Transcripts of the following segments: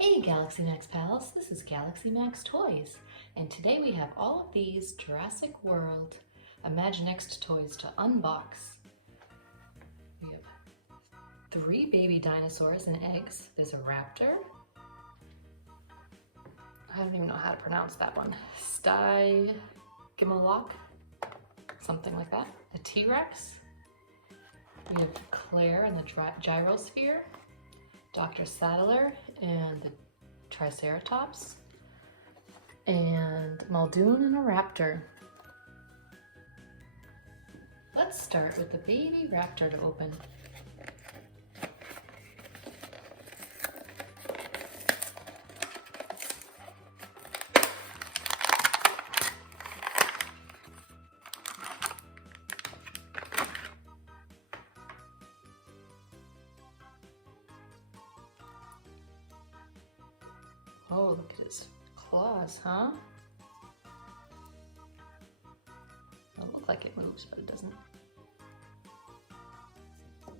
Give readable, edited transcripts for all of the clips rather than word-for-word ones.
Hey Galaxy Max pals, this is Galaxy Max Toys, and today we have all of these Jurassic World Imaginext toys to unbox. We have 3 baby dinosaurs and eggs. There's a raptor. I don't even know how to pronounce that one. Stygimalok, something like that. A T-Rex. We have Claire and the gyrosphere. Dr. Sattler and the Triceratops, and Muldoon and a raptor. Let's start with the baby raptor to open. Oh, look at his claws, huh? It'll look like it moves, but it doesn't. Oh,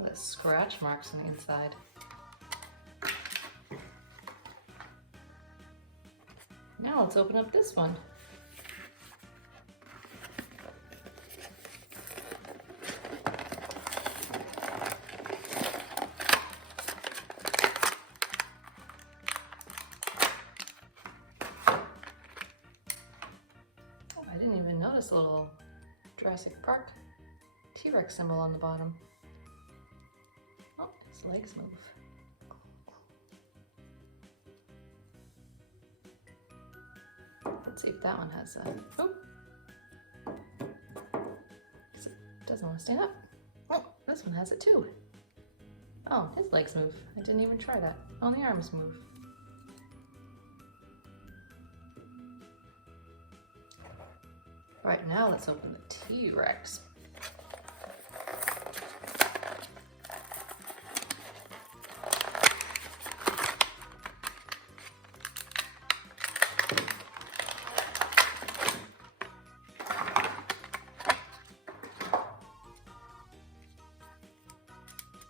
there's scratch marks on the inside. Now let's open up this one. I didn't even notice a little Jurassic Park T-Rex symbol on the bottom. Oh, his legs move. Let's see if that one has a... Oh! It doesn't want to stand up. Oh, this one has it too. Oh, his legs move. I didn't even try that. Only the arms move. Right, now let's open the T-Rex.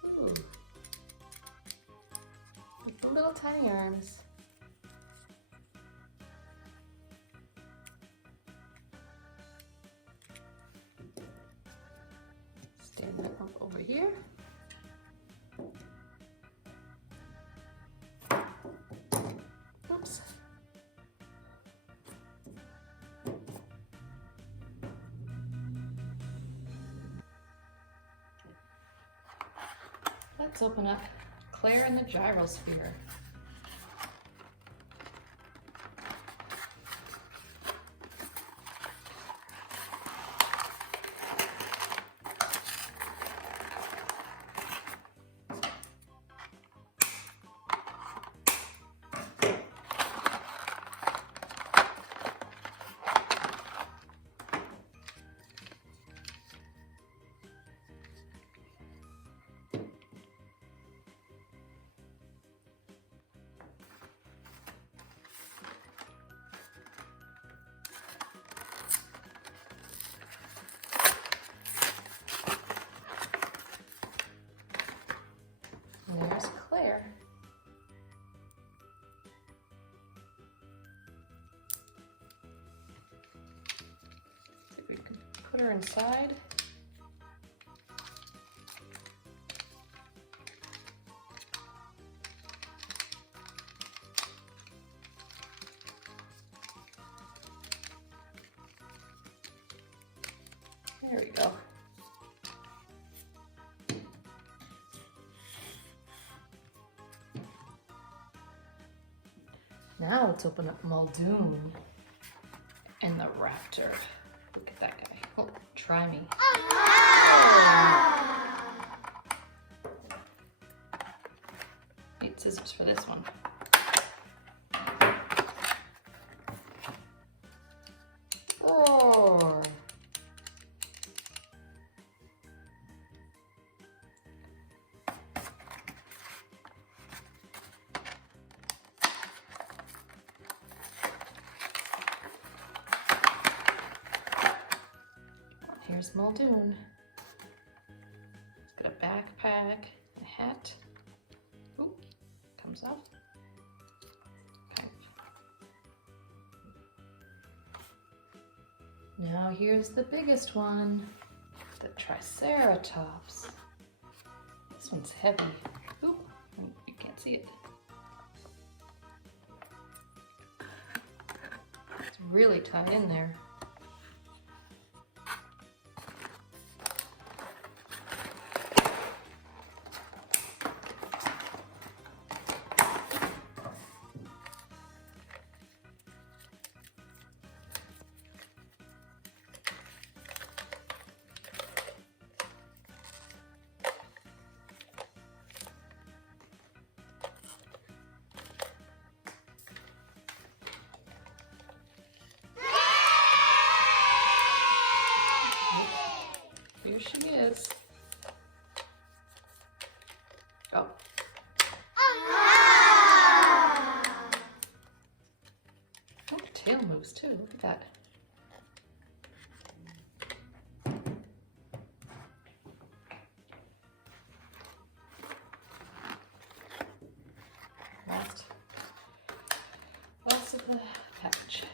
Ooh. With the little tiny arms. Stand it up over here. Oops. Let's open up Claire and the gyrosphere. And there's Claire. So we can put her inside. There we go. Now let's open up Muldoon and the raptor. Look at that guy. Oh, try me. Need scissors for this one. Oh. Here's Muldoon. He's got a backpack, a hat. Ooh, comes off. Okay. Now here's the biggest one, the Triceratops. This one's heavy. Oop, you can't see it. It's really tight in there. Here she is. Oh. Oh, her tail moves too. Look at that. Last of the package.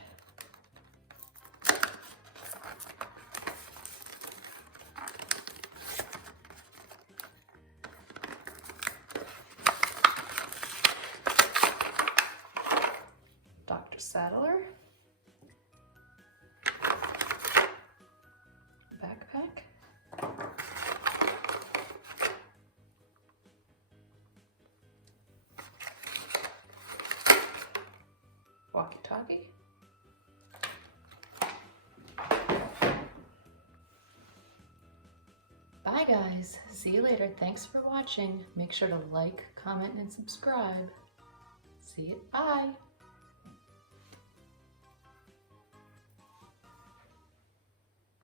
Saddler, backpack, walkie-talkie, bye guys, see you later. Thanks for watching. Make sure to like, comment, and subscribe. See you, bye.